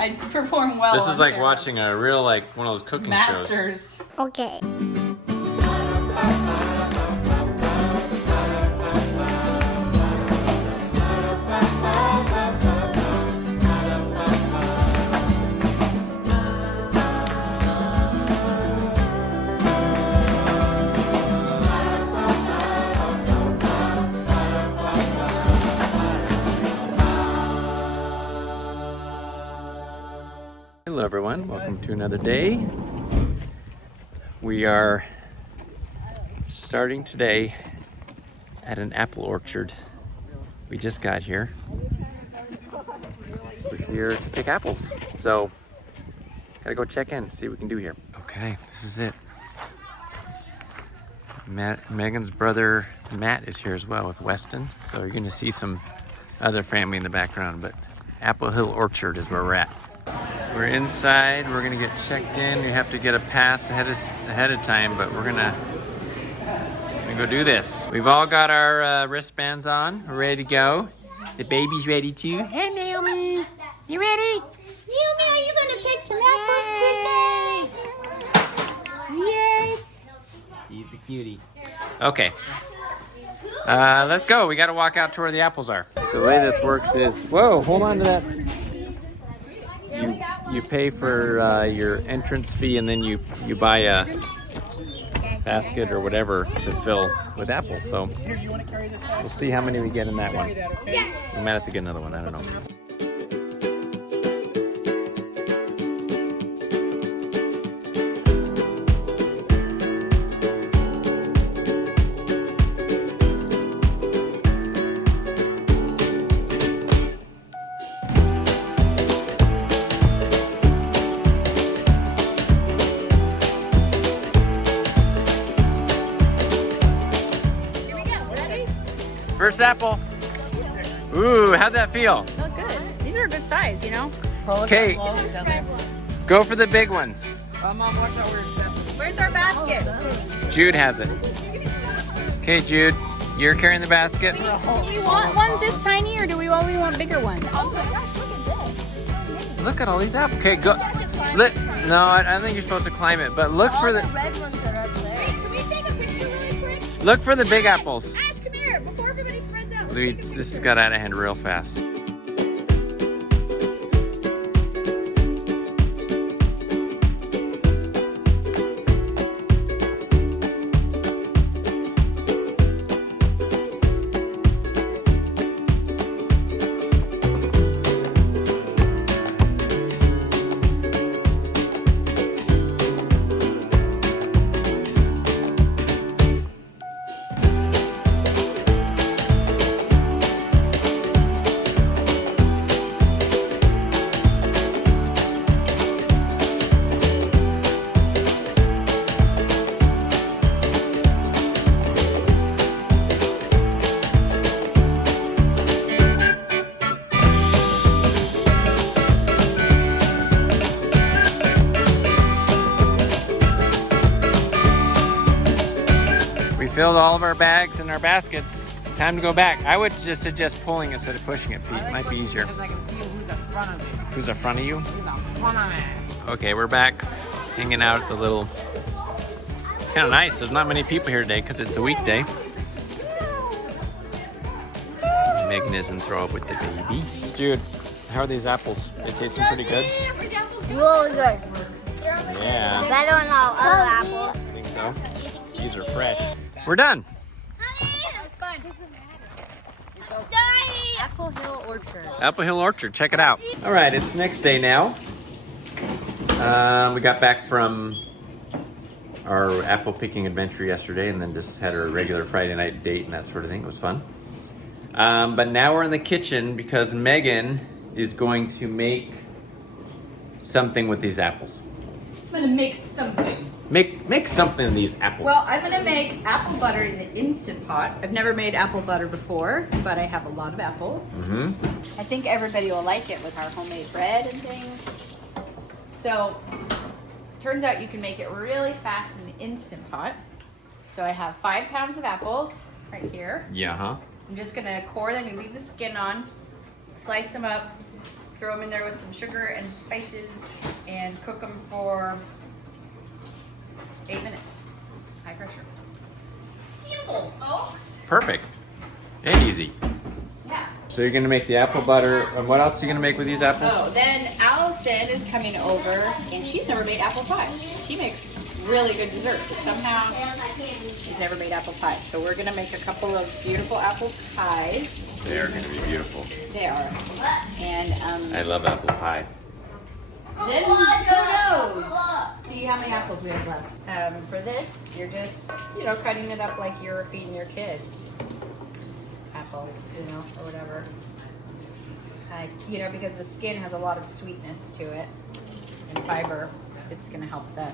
I perform well. This is like watching a real, like, one of those cooking shows. Masters. Okay. Hello everyone, welcome to another day. We are starting today at an apple orchard. We just got here. We're here to pick apples. So, gotta go check in, see what we can do here. Okay, this is it. Megan's brother Matt is here as well with Weston. So you're gonna see some other family in the background, but Apple Hill Orchard is where we're at. We're inside, we're gonna get checked in. You have to get a pass ahead of time, but we're gonna go do this. We've all got our wristbands on. We're ready to go. The baby's ready too. Hey Naomi, you ready? Naomi, are you gonna pick some apples today? Yes. She's a cutie. Okay. Let's go. We gotta walk out to where the apples are. So the way this works is, whoa, hold on to that. You pay for your entrance fee, and then you buy a basket or whatever to fill with apples. So we'll see how many we get in that one. We might have to get another one, I don't know. First apple. Ooh, how'd that feel? Felt good. These are a good size, you know? Okay, go for the big ones. Mom, watch out where's our basket? Jude has it. Okay, Jude, you're carrying the basket. Do we want ones this tiny, or do we only want bigger ones? Look at all these apples. Okay, go. No, I don't think you're supposed to climb it, but look for the. Red ones that are there. Wait, can we take a picture really quick? Look for the big apples. Ash, come here, before everybody spreads out. This has got out of hand real fast. Filled all of our bags and our baskets. Time to go back. I would just suggest pulling instead of pushing it, Pete. It might be easier. Who's in front of you? Okay, we're back hanging out at the little... It's kind of nice. There's not many people here today because it's a weekday. Megan isn't throw up with the baby. Jude, how are these apples? They tasting pretty good? Really good. Yeah. Better than all other apples. I think so. These are fresh. We're done. That was fun. Apple Hill Orchard. Apple Hill Orchard, check it out. All right, it's next day now. We got back from our apple picking adventure yesterday and then just had our regular Friday night date and that sort of thing. It was fun. But now we're in the kitchen because Megan is going to make something with these apples. I'm gonna make something. Make something of these apples. Well, I'm gonna make apple butter in the Instant Pot. I've never made apple butter before, but I have a lot of apples. Mm-hmm. I think everybody will like it with our homemade bread and things. So, turns out you can make it really fast in the Instant Pot. So I have 5 pounds of apples right here. Yeah, huh? I'm just gonna core them and leave the skin on, slice them up, throw them in there with some sugar and spices and cook them for 8 minutes. High pressure. Simple, folks. Perfect. And easy. Yeah. So you're gonna make the apple butter, and what else are you gonna make with these apples? Oh, then Allison is coming over, and she's never made apple pie. She makes really good dessert, but somehow she's never made apple pie. So we're gonna make a couple of beautiful apple pies. They are gonna be beautiful. They are. And I love apple pie. then who knows? See how many apples we have left. For this, you're just, cutting it up like you're feeding your kids apples, or whatever. Because the skin has a lot of sweetness to it and fiber. It's gonna help the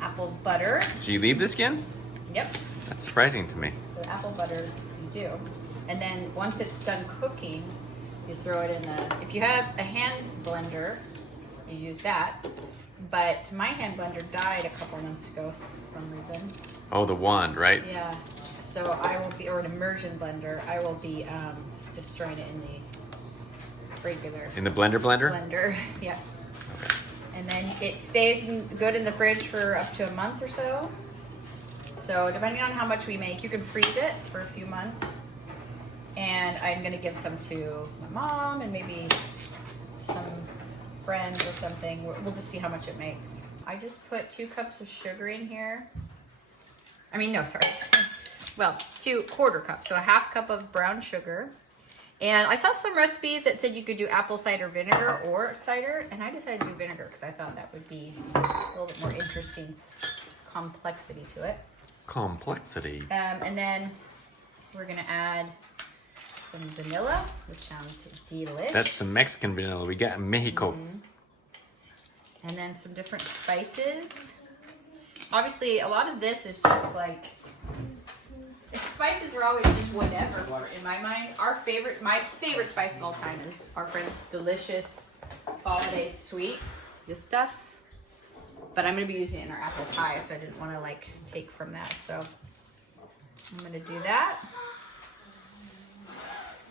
apple butter. So you leave the skin? Yep. That's surprising to me. The apple butter you do. And then once it's done cooking, you throw it in if you have a hand blender, you use that. But my hand blender died a couple months ago for some reason. Oh, the wand, right? Yeah. So I will be, or an immersion blender, I will be just throwing it in the regular In the blender? blender. Yeah. Okay. And then it stays good in the fridge for up to a month or so. So depending on how much we make, you can freeze it for a few months. And I'm gonna give some to my mom and maybe some friends or something. We'll just see how much it makes. I just put 2 cups of sugar in here. Well, 2/4 cups, so a 1/2 cup of brown sugar. And I saw some recipes that said you could do apple cider vinegar or cider, and I decided to do vinegar because I thought that would be a little bit more interesting complexity to it. Complexity. And then we're gonna add some vanilla, which sounds delish. That's some Mexican vanilla we got in Mexico. And then some different spices. Obviously, a lot of this is just like, spices are always just whatever in my mind. My favorite spice of all time is our friend's delicious holiday sweet, this stuff. But I'm gonna be using it in our apple pie, so I didn't want to take from that. So I'm gonna do that.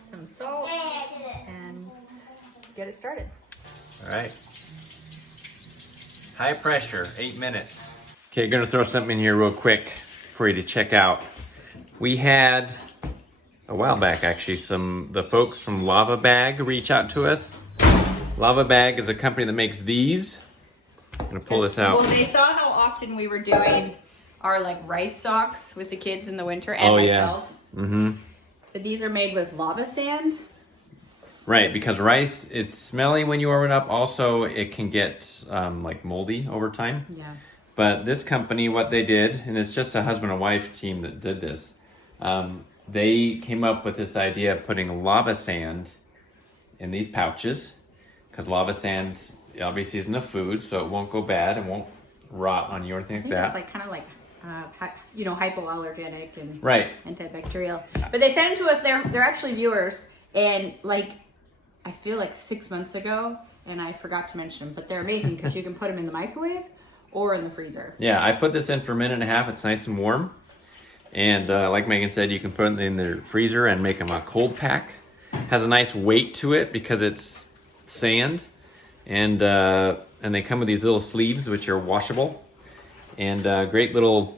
Some salt and get it started. All right. High pressure, 8 minutes. Okay, gonna throw something in here real quick for you to check out. We had, a while back actually, the folks from Lava Bag reach out to us. Lava Bag is a company that makes these. I'm gonna pull this out. Well, they saw how often we were doing our rice socks with the kids in the winter and myself. Yeah. Mm-hmm. But these are made with lava sand. Right, because rice is smelly when you warm it up. Also, it can get moldy over time. Yeah. But this company, what they did, and it's just a husband and wife team that did this, they came up with this idea of putting lava sand in these pouches, because lava sand obviously isn't a food, so it won't go bad, it won't rot on you or anything like that. It's kind of hypoallergenic and right. antibacterial. But they sent them to us. They're actually viewers, and I feel like 6 months ago, and I forgot to mention them, but they're amazing because you can put them in the microwave or in the freezer. Yeah, I put this in for a minute and a half. It's nice and warm. And like Megan said, you can put it in the freezer and make them a cold pack. Has a nice weight to it because it's sand. And they come with these little sleeves, which are washable. And great little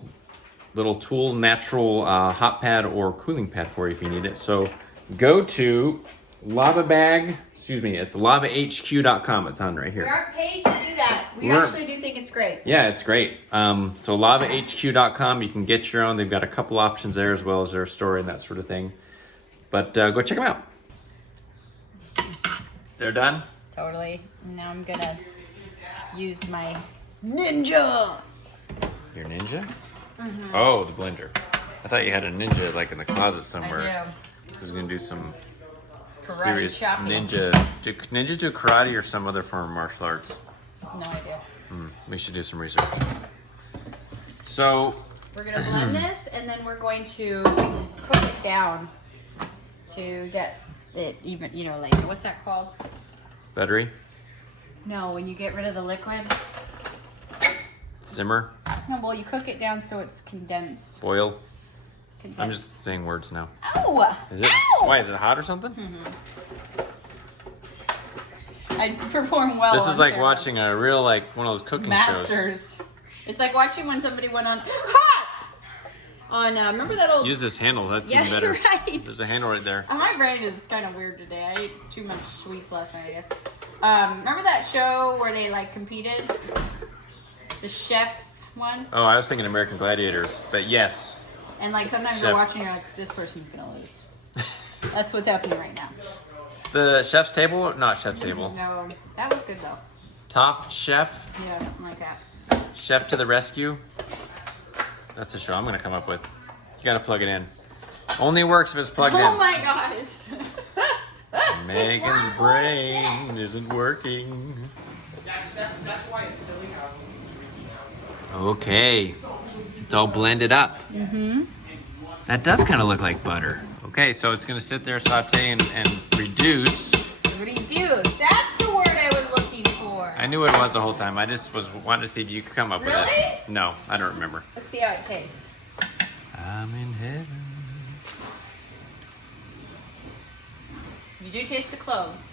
tool, natural hot pad or cooling pad for you if you need it. So go to it's lavahq.com. It's on right here. We aren't paid to do that. We actually do think it's great. Yeah, it's great. So lavahq.com, you can get your own. They've got a couple options there as well as their store and that sort of thing. But go check them out. They're done? Totally. Now I'm gonna use my Ninja. Your Ninja? Mm-hmm. Oh, the blender. I thought you had a Ninja in the closet somewhere. I do. I was gonna do some Karate serious chopping. Ninja do karate or some other form of martial arts? No idea. We should do some research. So we're gonna blend this, and then we're going to cook it down to get it even. What's that called? buttery, No, when you get rid of the liquid. simmer, No, well, you cook it down so it's condensed. boil. Condensed. I'm just saying words now. Ow! Is it? Ow! Why is it hot or something? I perform well. This is like camera. watching a real, like, one of those cooking shows. Masters. It's like watching when somebody went on hot on. Remember that old? Use this handle. That's Yeah, even better. right. There's a handle right there. My brain is kind of weird today. I ate too much sweets last night, I guess. Remember that show where they like competed? The chef one? Oh, I was thinking American Gladiators, but yes. And like sometimes Chef. you're watching, you're like, this person's gonna lose. That's what's happening right now. The chef's table? Not chef's table. No, that was good though. Top Chef? Yeah, something like that. Chef to the Rescue? That's a show I'm going to come up with. You got to plug it in. Only works if it's plugged Oh in. my gosh. Megan's brain isn't working. That's why it's silly how Okay. It's all blended up. Mm-hmm. That does kind of look like butter. Okay, so it's going to sit there, saute, and reduce. Reduce. That's the word I was looking for. I knew what it was the whole time. I just was wanting to see if you could come up with Really? it. No, I don't remember. Let's see how it tastes. I'm in heaven. You do taste the cloves.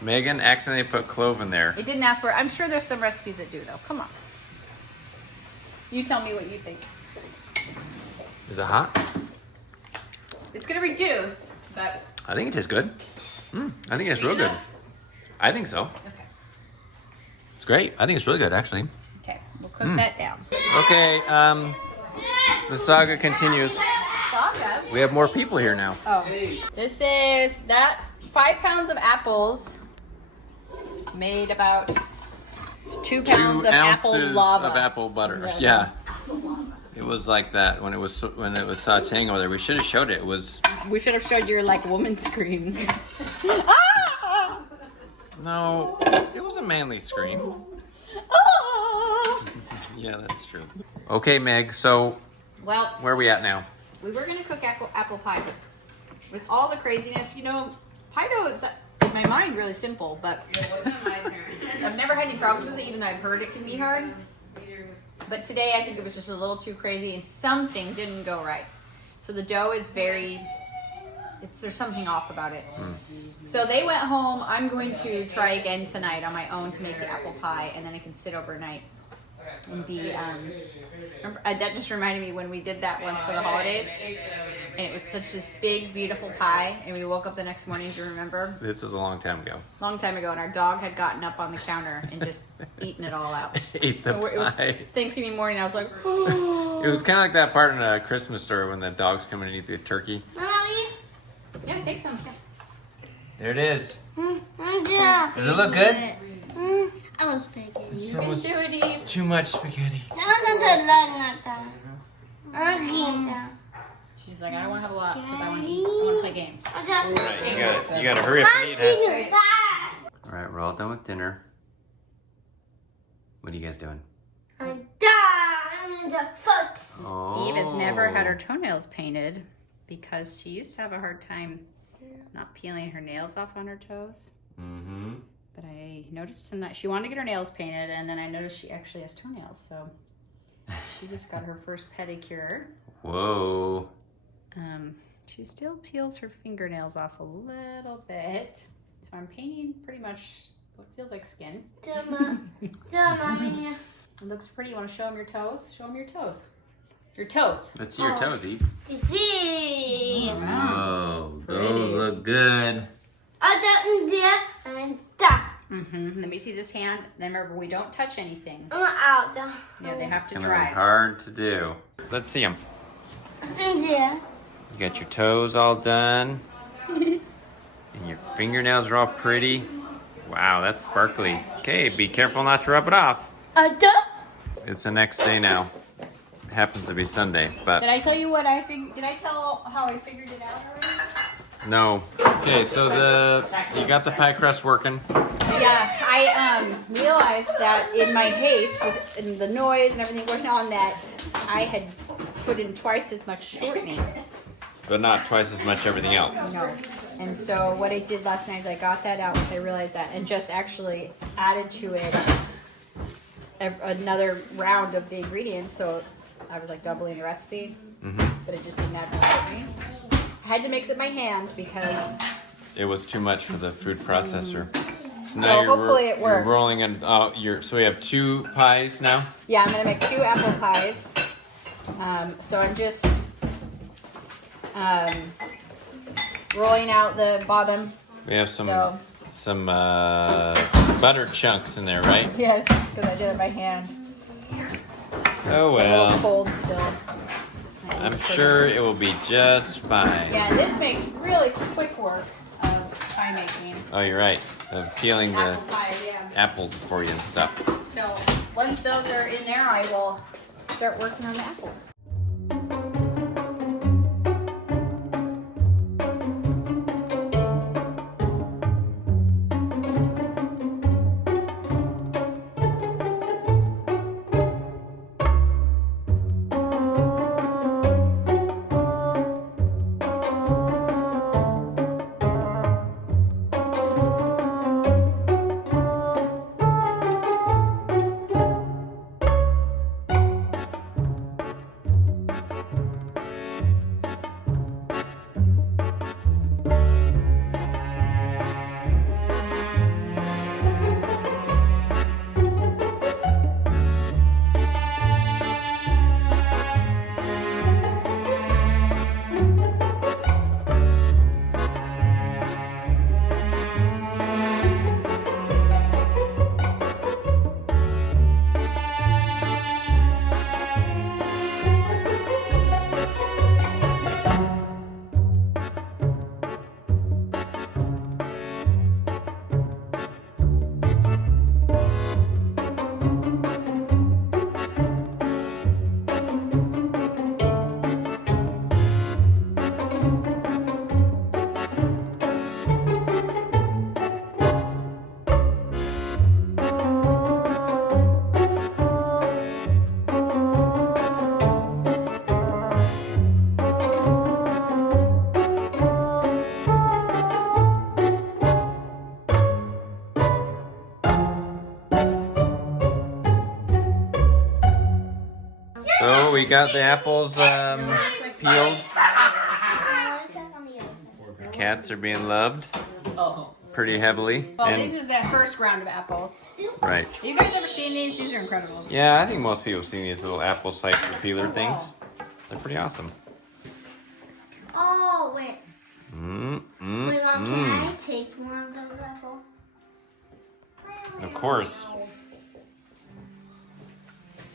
Megan accidentally put clove in there. It didn't ask for it. I'm sure there's some recipes that do though. Come on. You tell me what you think. Is it hot? It's gonna reduce, but I think it tastes good. I think it's real good. enough? I think so. okay. It's great. I think it's really good, actually. Okay, we'll cook that down. Okay, the saga continues. Saga. We have more people here now. Oh, this is that 5 pounds of apples made about 2 pounds 2 of apple ounces lava. of apple butter. Yeah. It was like that when it was sauteing over there. We should have showed it. It was We should have showed your like woman scream. no, it was a manly scream. Yeah, that's true. Okay, Meg. So Well, where are we at now? we were gonna cook apple pie, but with all the craziness, you know, pie dough is in my mind really simple, but It wasn't my turn. I've never had any problems with it, even though I've heard it can be hard. But today I think it was just a little too crazy and something didn't go right. So the dough is there's something off about it. So they went home. I'm going to try again tonight on my own to make the apple pie, and then I can sit overnight and be, that just reminded me when we did that once for the holidays, and it was such this big, beautiful pie, and we woke up the next morning, do you remember? This is a long time ago. Long time ago, and our dog had gotten up on the counter and just eaten it all out. Ate the It was pie. Thanksgiving morning, I was like, It was kind of like that part in a Christmas story when the dogs come in and eat the turkey. Mommy? yeah, take some. There it is. Yeah. Does it look good? I love spaghetti. It's You can do it, Eve. too much spaghetti. She's like, I don't want to have a lot because I want to eat. I want to play games. Right, you gotta hurry up and eat. Huh? All right, we're all done with dinner. What are you guys doing? Oh. Eve has never had her toenails painted because she used to have a hard time not peeling her nails off on her toes. Mm-hmm. But I noticed tonight she wanted to get her nails painted, and then I noticed she actually has toenails, so she just got her first pedicure. Whoa. She still peels her fingernails off a little bit, so I'm painting pretty much what feels like skin. It looks pretty. You want to show them your toes? Show them your toes. Your toes. Let's see your toes, Eve. Wow. Oh, those look good. Let me see this hand. Then remember, we don't touch anything. I'm out. Yeah, they have to Gonna be dry. hard to do. Let's see them. Yeah. You got your toes all done. And your fingernails are all pretty. Wow, that's sparkly. Okay, be careful not to rub it off. It's the next day now. It happens to be Sunday, but Did I tell you what I figured? Did I tell how I figured it out already? no. Okay, so you got the pie crust working. Yeah, I realized that in my haste, with the noise and everything going on, that I had put in twice as much shortening. But not twice as much everything else. No. And so what I did last night is I got that out once I realized that, and just actually added to it another round of the ingredients. So I was like doubling the recipe, but it just didn't add much shortening. I had to mix it by hand because It was too much for the food processor. So now you're, hopefully it works. You're rolling in. So we have 2 pies now. Yeah, I'm gonna make 2 apple pies. So I'm just rolling out the bottom. We have some So- butter chunks in there, right? Yes, because I did it by hand. Oh A little well. cold still. I'm sure it will be just fine. Yeah, and this makes really quick work of pie making. Oh, you're right. Of peeling the Apple pie, yeah. apples for you and stuff. So once those are in there, I will start working on the apples. So we got the apples peeled. Cats are being loved pretty heavily. Well, And- this is the first round of apples. right. Have you guys ever seen these? These are incredible. Yeah, I think most people have seen these little apple slicer peeler things. They're pretty awesome. Oh, wait. Mm, mm, Wait, Mom, mm. can I taste one of those apples? Of course.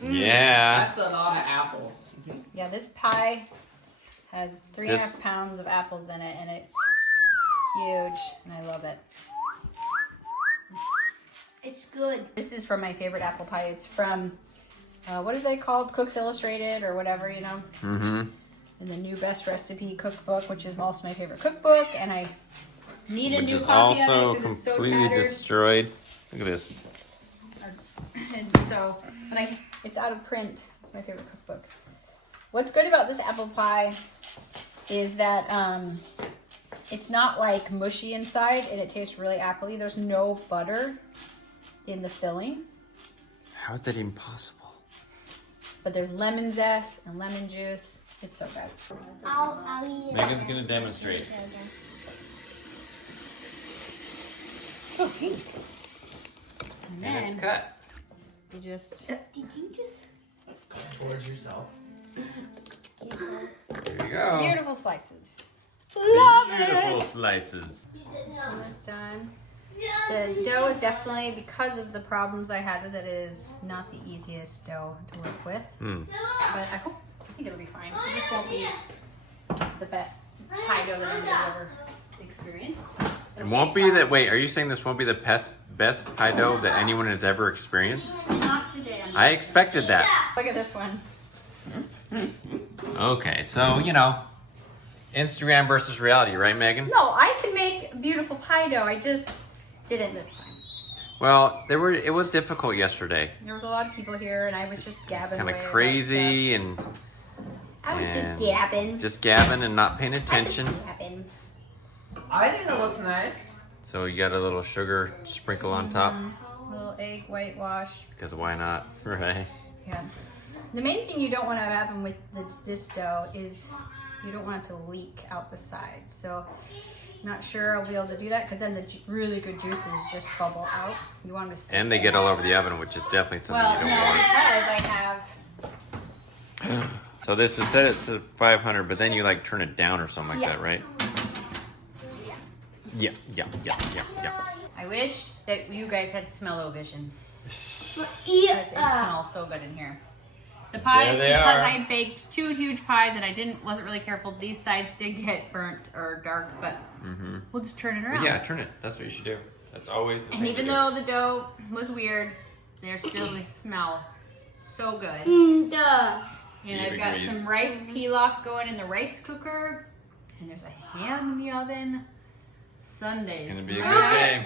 Yeah. That's a lot of apples. Yeah, this pie has 3.5 This- pounds of apples in it, and it's huge, and I love it. It's good. This is from my favorite apple pie. It's from, what is they called? Cooks Illustrated or whatever, you know? Mm-hmm. In the new best recipe cookbook, which is also my favorite cookbook, and I need a Which new is copy also of it because it's so completely tattered. destroyed. Look at this. And so, but it's out of print. It's my favorite cookbook. What's good about this apple pie is that it's not like mushy inside, and it tastes really appley. There's no butter in the filling, How is that even possible? but there's lemon zest and lemon juice. It's so good. I'll eat it. Megan's gonna demonstrate. So pink. And And it's then cut. you just Did you just... Towards yourself. There you go. beautiful slices. Beautiful slices. This one is done. The dough is definitely, because of the problems I had with it, is not the easiest dough to work with. Hmm. But I think it'll be fine. It just won't be the best pie dough that I've ever experienced. It won't be that. Wait, are you saying this won't be the best pie dough that anyone has ever experienced? Not today. I expected that. Look at this one. Okay, so you know, Instagram versus reality, right, Megan? No, I can make beautiful pie dough. I just didn't this time. Well, it was difficult yesterday. There was a lot of people here, and I was just gabbing. It's kind of away about crazy and stuff. I was just and gabbing. just gabbing and not paying I was attention. just gabbing. I think it looks nice. So you got a little sugar sprinkle on top Little egg whitewash. because why not, right? Yeah. The main thing you don't want to happen with this dough is You don't want it to leak out the sides. So not sure I'll be able to do that because then the really good juices just bubble out. You want them to stay. And they get all over the oven, which is definitely something Well, you no, don't want. because I have. So this is said it's 500, but then you like turn it down or something like Yeah. that, right? Yeah. I wish that you guys had smell-o-vision Eat because it smells so good in here. The pies, There they because are. I baked 2 huge pies and I wasn't really careful. These sides did get burnt or dark, but we'll just turn it around. Yeah, turn it. That's what you should do. That's always the And thing even to do. though the dough was weird, they smell so good. And I've Even got grease. some rice pilaf going in the rice cooker, and there's a ham in the oven. Sundays. Gonna be a good day.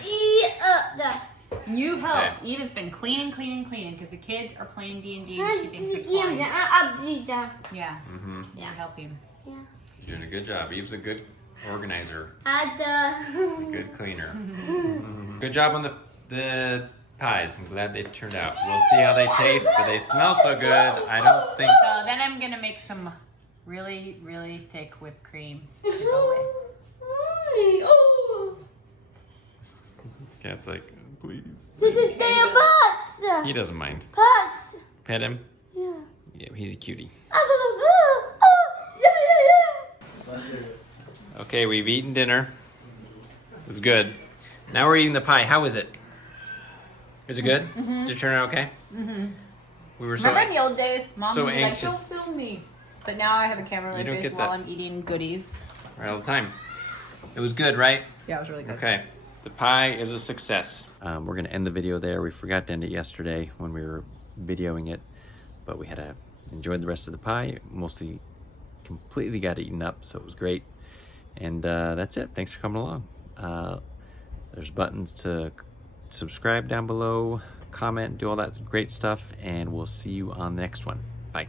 And you helped. Okay. Eve has been cleaning because the kids are playing D&D and she thinks it's boring. Yeah, Mm-hmm. you help him. You're doing a good job. Eve's a good organizer, a good cleaner. Good job on the pies. I'm glad they turned out. We'll see how they taste, but they smell so good. I don't think. So then I'm gonna make some really, really thick whipped cream to go with. Cat's like, please. He doesn't mind. Pet him. Yeah, he's a cutie. Okay, we've eaten dinner. It was good. Now we're eating the pie. How is it? Is it good? Did it turn out okay? We were so Remember in the old days, Mom so would be like, anxious. "Don't film me." But now I have a camera You like don't this get while that. I'm eating goodies. right all the time. It was good, right? Yeah, it was really good. Okay, the pie is a success. We're gonna end the video there. We forgot to end it yesterday when we were videoing it, but we had to enjoy the rest of the pie. Mostly completely got eaten up, so it was great. And that's it. Thanks for coming along. There's buttons to subscribe down below, comment, do all that great stuff, and we'll see you on the next one. Bye.